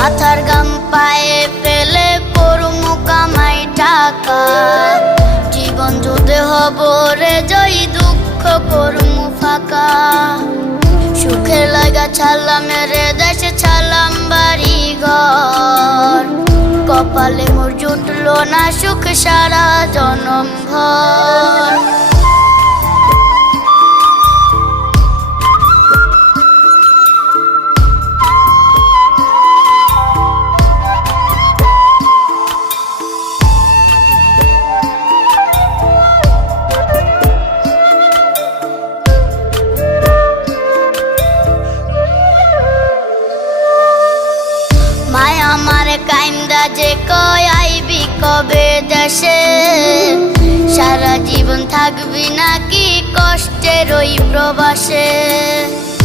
মাথার গাম পায়ে ফেলে করমু কামাই টাকা, জীবন যুদ্ধে হব রে জয়ী, দুঃখ করমু ফাঁকা। সুখের লাগা ছাড়লাম রে দেশে, ছাড়লাম বাড়ি ঘর, কপালে মোর জুটলো না সুখ সারা জনম ভর। মায়া আমারে কাইন্দা যে কয় আইবি কবে দেশে, সারা জীবন থাকবি নাকি কষ্টের ওই প্রবাসে।